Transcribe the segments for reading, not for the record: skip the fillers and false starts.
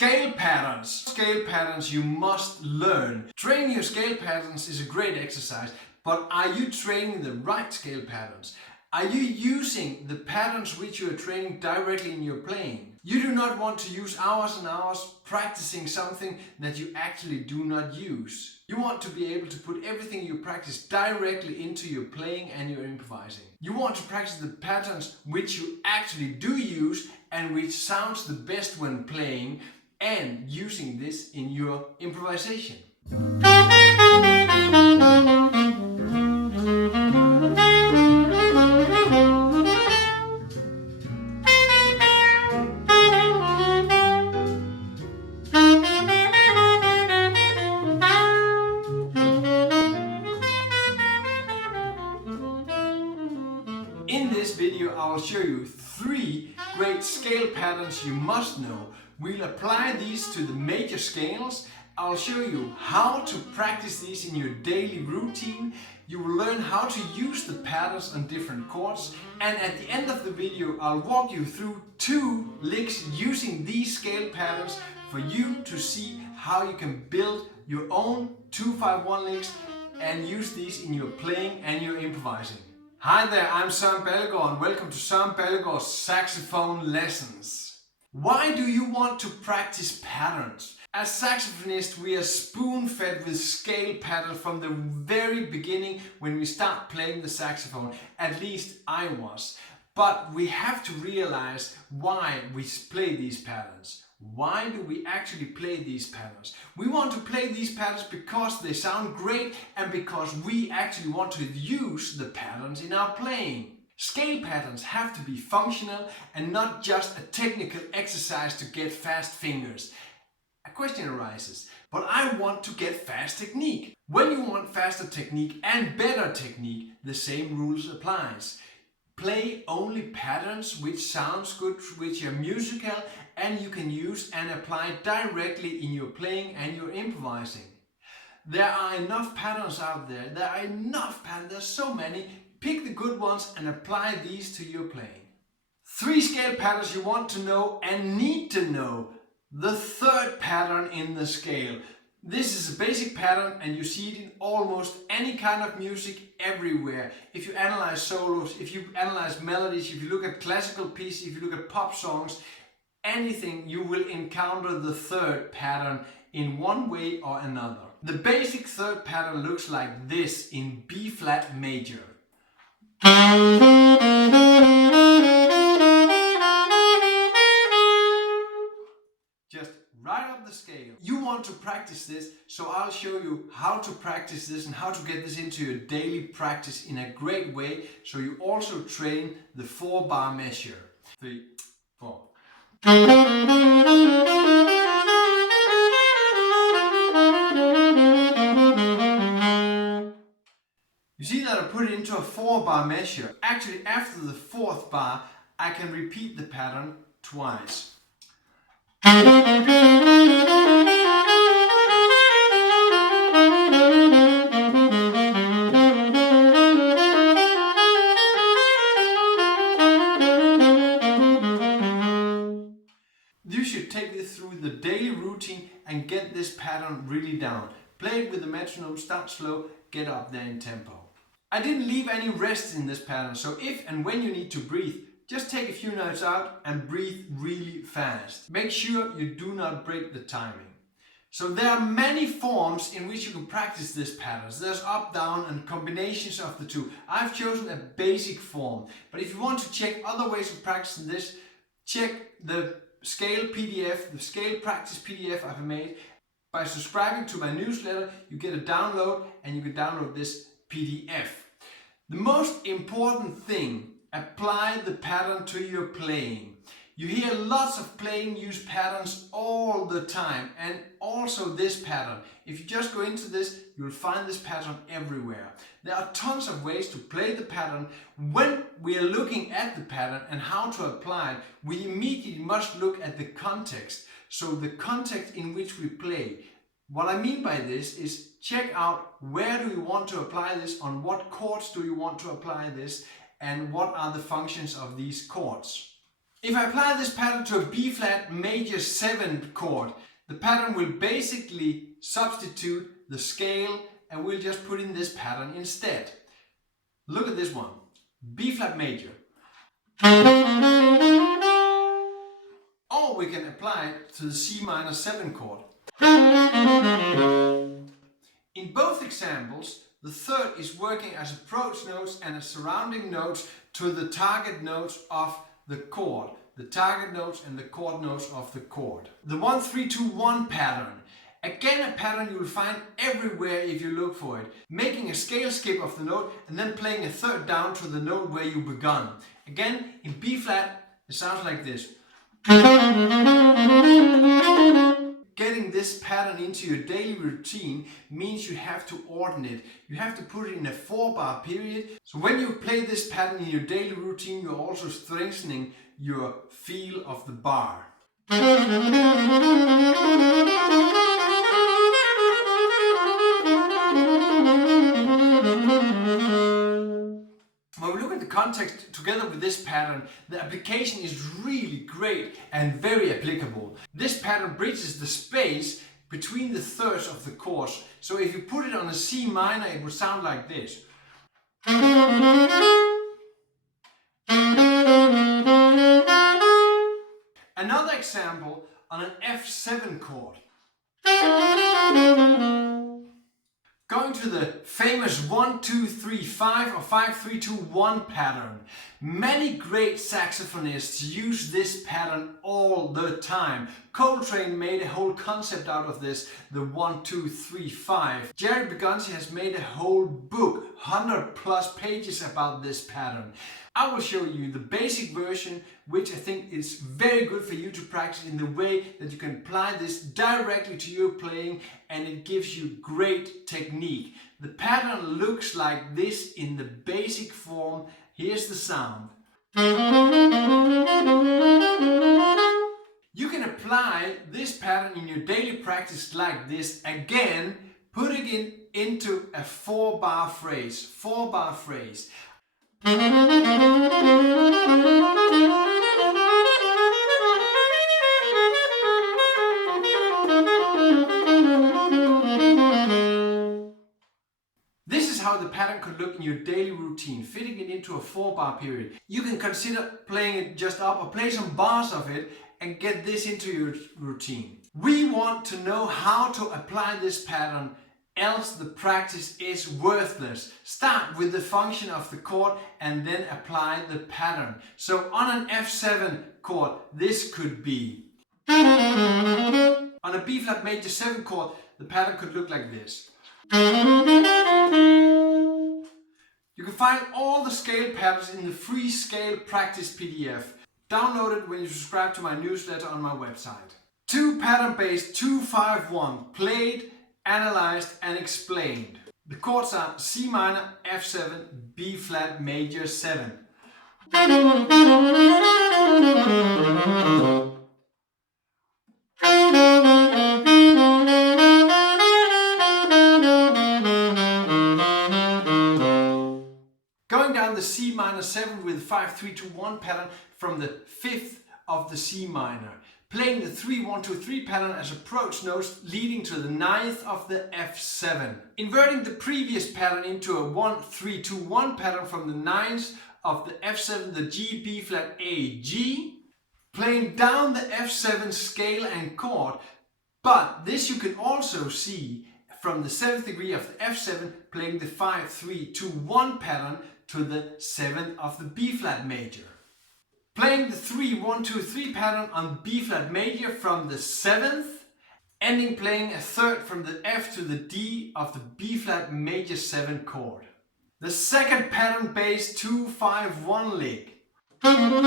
Scale patterns. Scale patterns you must learn. Training your scale patterns is a great exercise, but are you training the right scale patterns? Are you using the patterns which you are training directly in your playing? You do not want to use hours and hours practicing something that you actually do not use. You want to be able to put everything you practice directly into your playing and your improvising. You want to practice the patterns which you actually do use and which sounds the best when playing, and using this in your improvisation. In this video I will show you 3 great scale patterns you must know. We'll apply these to the major scales. I'll show you how to practice these in your daily routine. You will learn how to use the patterns on different chords, and at the end of the video I'll walk you through 2 licks using these scale patterns for you to see how you can build your own 2-5-1 licks and use these in your playing and your improvising. Hi there, I'm Søren and welcome to Søren Ballegaard's Saxophone Lessons. Why do you want to practice patterns? As saxophonists, we are spoon-fed with scale patterns from the very beginning when we start playing the saxophone. At least I was. But we have to realize why we play these patterns. Why do we actually play these patterns? We want to play these patterns because they sound great and because we actually want to use the patterns in our playing. Scale patterns have to be functional and not just a technical exercise to get fast fingers. A question arises, but I want to get fast technique. When you want faster technique and better technique, the same rules applies. Play only patterns which sounds good, which are musical, and you can use and apply directly in your playing and your improvising. There are enough patterns out there. There's so many. Pick the good ones and apply these to your playing. 3 scale patterns you want to know and need to know. The third pattern in the scale. This is a basic pattern and you see it in almost any kind of music everywhere. If you analyze solos, if you analyze melodies, if you look at classical pieces, if you look at pop songs, anything, you will encounter the third pattern in one way or another. The basic third pattern looks like this in B flat major. Just right up the scale. You want to practice this, so I'll show you how to practice this and how to get this into your daily practice in a great way, so you also train the 4-bar measure. 3, 4. You see that I put it into a 4-bar measure. Actually, after the 4th bar, I can repeat the pattern twice. You should take this through the daily routine and get this pattern really down. Play it with the metronome, start slow, get up there in tempo. I didn't leave any rest in this pattern, so if and when you need to breathe, just take a few notes out and breathe really fast. Make sure you do not break the timing. So there are many forms in which you can practice this pattern. There's up, down and combinations of the two. I've chosen a basic form, but if you want to check other ways of practicing this, check the scale PDF, the scale practice PDF I've made. By subscribing to my newsletter, you get a download and you can download this PDF. The most important thing, apply the pattern to your playing. You hear lots of playing use patterns all the time, and also this pattern. If you just go into this, you'll find this pattern everywhere. There are tons of ways to play the pattern. When we are looking at the pattern and how to apply it, we immediately must look at the context. So the context in which we play. What I mean by this is check out where do you want to apply this, on what chords do you want to apply this, and what are the functions of these chords. If I apply this pattern to a B flat major 7 chord, the pattern will basically substitute the scale and we'll just put in this pattern instead. Look at this one, B flat major. Or we can apply it to the C minor 7 chord. In both examples, the third is working as approach notes and as surrounding notes to the target notes of the chord. The target notes and the chord notes of the chord. The 1-3-2-1 pattern. Again, a pattern you will find everywhere if you look for it. Making a scale skip of the note and then playing a third down to the note where you begun. Again, in B flat, it sounds like this. Getting this pattern into your daily routine means you have to order it. You have to put it in a 4-bar period. So when you play this pattern in your daily routine, you're also strengthening your feel of the bar. When we look at the context together with this pattern, the application is really great and very applicable. This pattern bridges the space between the thirds of the chords. So if you put it on a C minor, it would sound like this. Another example on an F7 chord. Going to the famous 1-2-3-5 or 5-3-2-1 pattern. Many great saxophonists use this pattern all the time. Coltrane made a whole concept out of this, the 1-2-3-5. Jerry Begunci has made a whole book, 100+ pages about this pattern. I will show you the basic version, which I think is very good for you to practice in the way that you can apply this directly to your playing, and it gives you great technique. The pattern looks like this in the basic form. Here's the sound. You can apply this pattern in your daily practice like this, again, putting it into a 4-bar phrase. 4-bar phrase. This is how the pattern could look in your daily routine, fitting it into a 4-bar period. You can consider playing it just up or play some bars of it and get this into your routine. We want to know how to apply this pattern, else the practice is worthless. Start with the function of the chord and then apply the pattern. So on an F7 chord, this could be. On a B flat major 7 chord, the pattern could look like this. You can find all the scale patterns in the free scale practice PDF. Download it when you subscribe to my newsletter on my website. 2 pattern based 2-5-1, played, analyzed and explained. The chords are C minor, F7, B flat major 7. Going down the C minor 7 with 5-3-2-1 pattern from the 5th of the C minor. Playing the 3-1-2-3 pattern as approach notes leading to the 9th of the F7. Inverting the previous pattern into a 1-3-2-1 pattern from the 9th of the F7, the G, B flat, A, G. Playing down the F7 scale and chord, but this you can also see from the 7th degree of the F7, playing the 5-3-2-1 pattern to the 7th of the B flat major. Playing the 3-1-2-3 pattern on B flat major from the 7th, ending playing a third from the F to the D of the B flat major 7 chord. The second pattern based 2-5-1 lick. On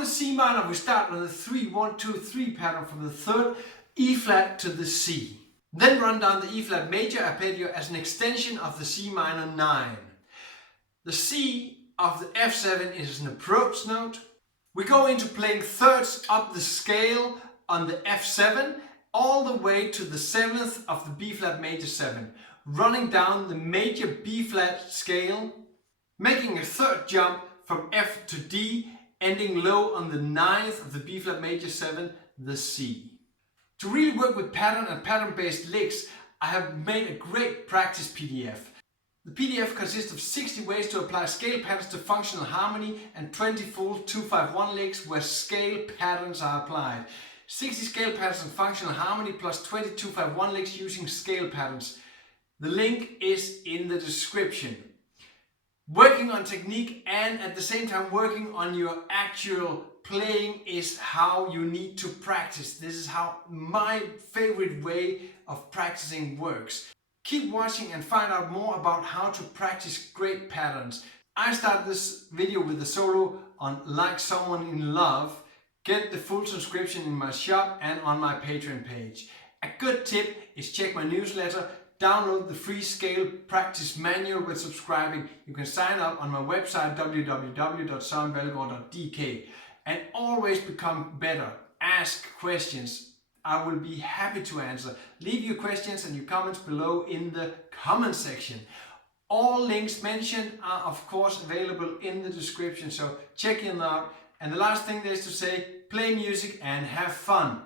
the C minor we start with the 3-1-2-3 pattern from the 3rd E flat to the C. Then run down the E flat major arpeggio as an extension of the C minor 9. The C of the F7 is an approach note. We go into playing thirds up the scale on the F7 all the way to the 7th of the B flat major 7, running down the major B flat scale, making a third jump from F to D, ending low on the 9th of the B flat major 7, the C. To really work with pattern and pattern-based licks, I have made a great practice PDF. The PDF consists of 60 ways to apply scale patterns to functional harmony and 20 full 2-5-1 licks where scale patterns are applied. 60 scale patterns in functional harmony plus 20 2-5-1 licks using scale patterns. The link is in the description. Working on technique and at the same time working on your actual playing is how you need to practice. This is how my favorite way of practicing works. Keep watching and find out more about how to practice great patterns. I started this video with a solo on Like Someone in Love. Get the full subscription in my shop and on my Patreon page. A good tip is check my newsletter, download the free scale practice manual with subscribing. You can sign up on my website www.sørenbalgaard.dk and always become better. Ask questions. I will be happy to answer. Leave your questions and your comments below in the comment section. All links mentioned are of course available in the description, so check them out. And the last thing there is to say, play music and have fun.